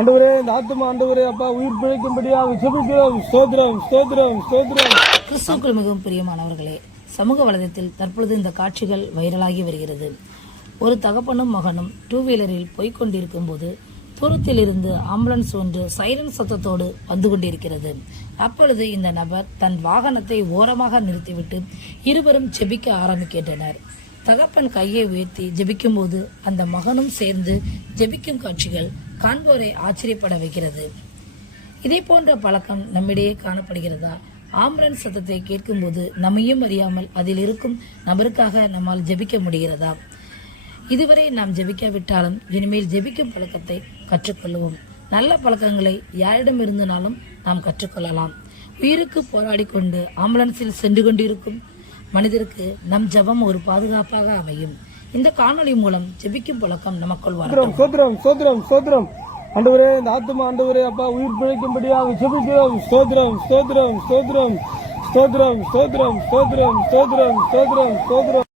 ஆண்டவரே இந்த ஆத்துமா ஆண்டவரே அப்பா உயிர் பிழைக்கும்படியாக ஜெபிக்கிறோம். ஸ்தோத்திரம் ஸ்தோத்திரம் ஸ்தோத்திரம். கிறிஸ்துவுக்குள் மிகவும் பிரியமானவர்களே, சமூக வலைதளத்தில் தற்பொழுது இந்த காட்சிகள் வைரலாகி வருகிறது. ஒரு தகப்பனும் மகனும் டூ வீலரில் போய்கொண்டிருக்கும் போது தூரத்தில் இருந்து ஆம்புலன்ஸ் ஒன்று சைரன் சத்தத்தோடு வந்து கொண்டிருக்கிறது. அப்பொழுது இந்த நபர் தன் வாகனத்தை ஓரமாக நிறுத்திவிட்டு இருவரும் ஜெபிக்க ஆரம்பிக்கின்றனர். தகப்பன் கையை உயர்த்தி ஜெபிக்கும் போது அந்த மகனும் சேர்ந்து ஜெபிக்கும் காட்சிகள் காண்போரை ஆச்சரியப்பட வைக்கிறது. இதே போன்ற பழக்கம் நம்மிடையே காணப்படுகிறதா? ஆம்புலன்ஸ் சத்தத்தை கேட்கும்போது நம்மையும் அறியாமல் அதில் இருக்கும் நபருக்காக நம்மால் ஜெபிக்க முடிகிறதா? இதுவரை நாம் ஜெபிக்காவிட்டாலும் இனிமேல் ஜெபிக்கும் பழக்கத்தை கற்றுக்கொள்வோம். நல்ல பழக்கங்களை யாரிடமிருந்தாலும் நாம் கற்றுக்கொள்ளலாம். உயிருக்கு போராடி கொண்டு ஆம்புலன்ஸில் சென்று கொண்டிருக்கும் மனிதருக்கு நம் ஜெபம் ஒரு பாதுகாப்பாக அமையும். இந்த காணொளி மூலம் ஜெபிக்கும் பழக்கம் நமக்குள் வரும். சோத்திரம் சோத்திரம் சோத்திரம். ஆண்டவரே இந்த ஆத்துமா ஆண்டவரே அப்பா உயிர் பிழைக்கும்படியாக ஜெபிக்கிறோம். ஸ்தோத்திரம் ஸ்தோத்திரம் ஸ்தோத்திரம் ஸ்தோத்திரம் ஸ்தோத்திரம் ஸ்தோத்திரம் ஸ்தோத்திரம் ஸ்தோத்திரம் ஸ்தோத்திரம்.